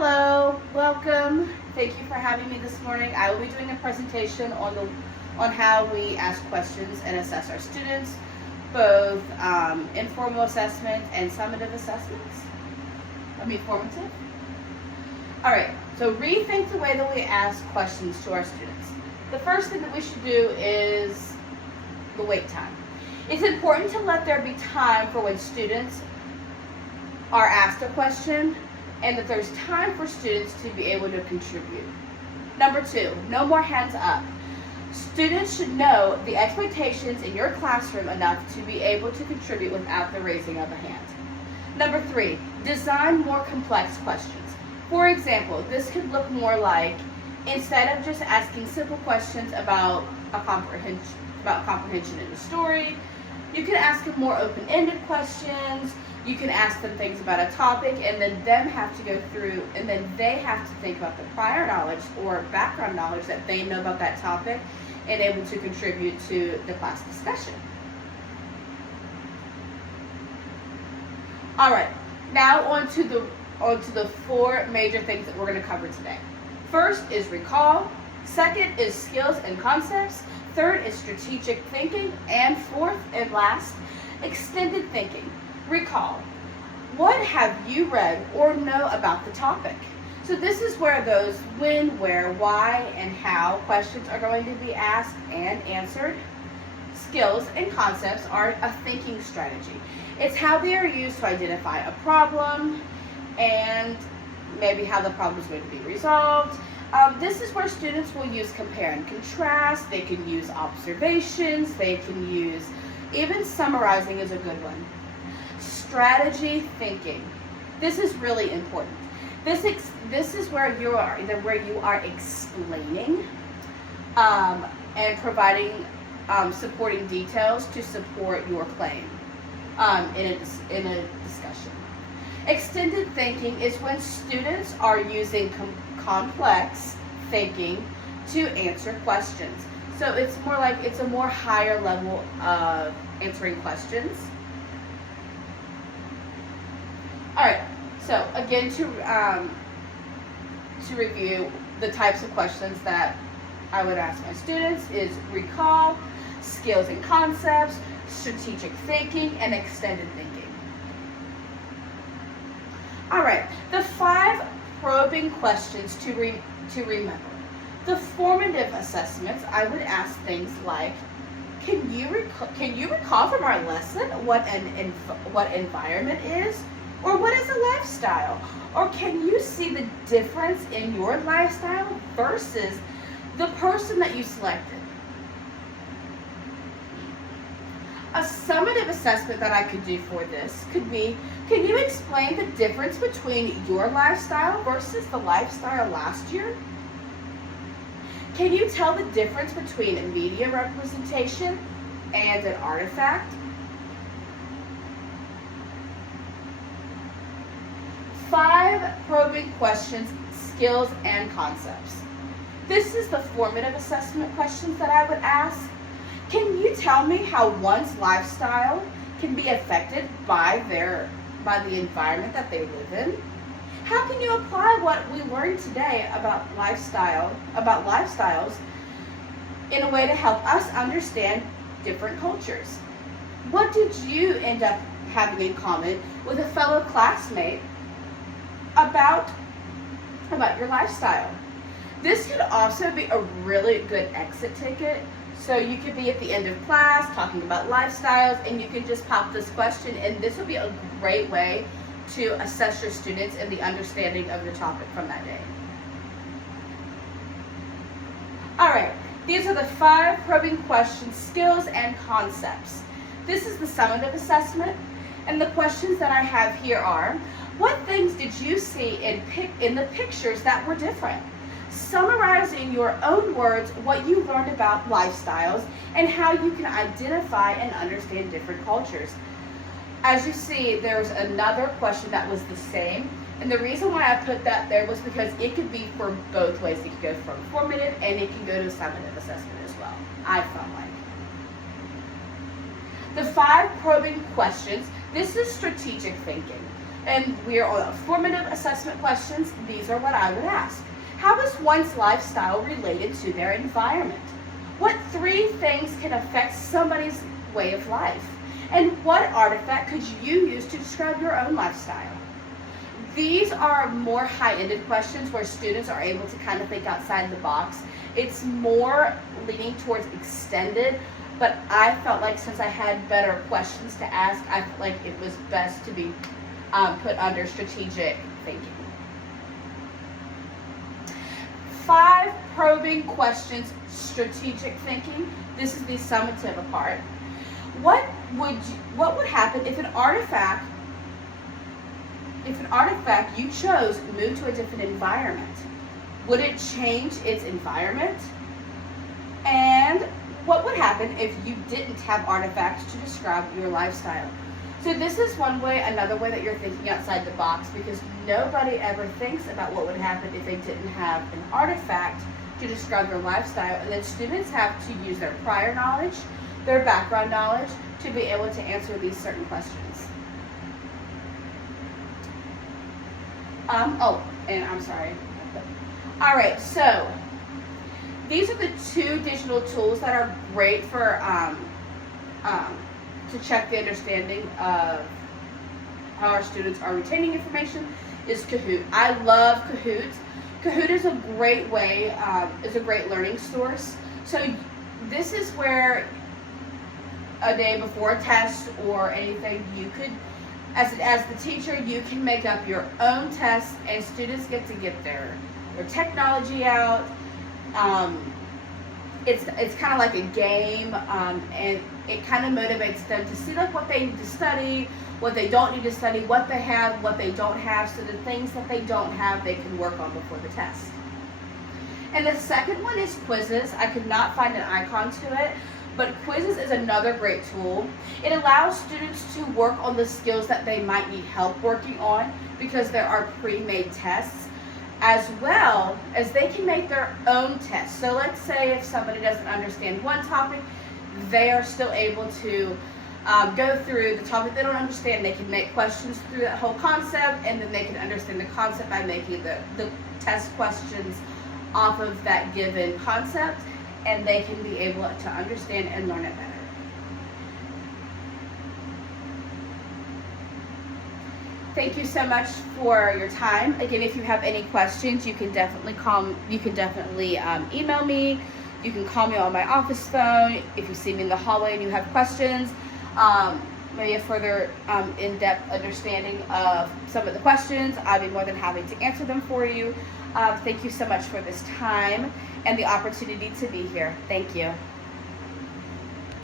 Hello, welcome. Thank you for having me this morning. I will be doing a presentation on how we ask questions and assess our students, both informal assessment and summative assessments. Formative. All right, so rethink the way that we ask questions to our students. The first thing that we should do is the wait time. It's important to let there be time for when students are asked a question and that there's time for students to be able to contribute. Number 2, no more hands up. Students should know the expectations in your classroom enough to be able to contribute without the raising of a hand. Number 3, design more complex questions. For example, this could look more like, instead of just asking simple questions about comprehension in the story, you can ask them more open-ended questions. You can ask them things about a topic, and then they have to think about the prior knowledge or background knowledge that they know about that topic and able to contribute to the class discussion. All right, now on to the 4 major things that we're going to cover today. First is recall. Second is skills and concepts. Third is strategic thinking. And fourth and last, extended thinking. Recall. What have you read or know about the topic? So this is where those when, where, why, and how questions are going to be asked and answered. Skills and concepts are a thinking strategy. It's how they are used to identify a problem and maybe how the problem is going to be resolved. This is where students will use compare and contrast. They can use observations. They can use, even summarizing is a good one. Strategy thinking. This is really important. This is where you are explaining and providing supporting details to support your claim in a discussion. Extended thinking is when students are using complex thinking to answer questions. So it's a more higher level of answering questions. All right, so again, to review, the types of questions that I would ask my students is recall, skills and concepts, strategic thinking, and extended thinking. All right, the 5 probing questions to remember. The formative assessments, I would ask things like, can you recall from our lesson what environment is? Or what is a lifestyle? Or can you see the difference in your lifestyle versus the person that you selected? A summative assessment that I could do for this could be, can you explain the difference between your lifestyle versus the lifestyle last year? Can you tell the difference between a media representation and an artifact? 5 probing questions, skills, and concepts. This is the formative assessment questions that I would ask. Can you tell me how one's lifestyle can be affected by the environment that they live in? How can you apply what we learned today about lifestyles in a way to help us understand different cultures? What did you end up having in common with a fellow classmate about your lifestyle? This could also be a really good exit ticket. So you could be at the end of class talking about lifestyles, and you can just pop this question, and this would be a great way to assess your students and the understanding of your topic from that day. All right, these are the 5 probing questions, skills, and concepts. This is the summative assessment, and the questions that I have here are, what things did you see in the pictures that were different? Summarize in your own words what you learned about lifestyles and how you can identify and understand different cultures. As you see, there's another question that was the same, and the reason why I put that there was because it could be for both ways. It could go from formative and it can go to summative assessment as well, I felt like. The 5 probing questions, this is strategic thinking. and we are on formative assessment questions. These are what I would ask. How is one's lifestyle related to their environment? What 3 things can affect somebody's way of life? And what artifact could you use to describe your own lifestyle? These are more high-ended questions where students are able to kind of think outside the box. It's more leaning towards extended, but I felt like since I had better questions to ask, I felt like it was best to be put under strategic thinking. 5 probing questions, strategic thinking. This is the summative part. What would happen if an artifact you chose moved to a different environment? Would it change its environment? And what would happen if you didn't have artifacts to describe your lifestyle? So this is one way, another way that you're thinking outside the box, because nobody ever thinks about what would happen if they didn't have an artifact to describe their lifestyle. And then students have to use their prior knowledge, their background knowledge, to be able to answer these certain questions. And I'm sorry. All right, so these are the 2 digital tools that are great for to check the understanding of how our students are retaining information. Is Kahoot. I love Kahoot. Kahoot is a great way, is a great learning source. So this is where a day before a test or anything, you could, as the teacher, you can make up your own tests, and students get to get their technology out. It's kind of like a game, and it kind of motivates them to see like what they need to study, what they don't need to study, what they have, what they don't have, so the things that they don't have, they can work on before the test. And the second one is quizzes. I could not find an icon to it, but quizzes is another great tool. It allows students to work on the skills that they might need help working on, because there are pre-made tests, as well as they can make their own tests. So let's say if somebody doesn't understand one topic, they are still able to go through the topic they don't understand. They can make questions through that whole concept, and then they can understand the concept by making the test questions off of that given concept, and they can be able to understand and learn it better. Thank you so much for your time. Again, if you have any questions, you can definitely email me. You can call me on my office phone. If you see me in the hallway and you have questions, maybe a further in-depth understanding of some of the questions, I'd be more than happy to answer them for you. Thank you so much for this time and the opportunity to be here. Thank you.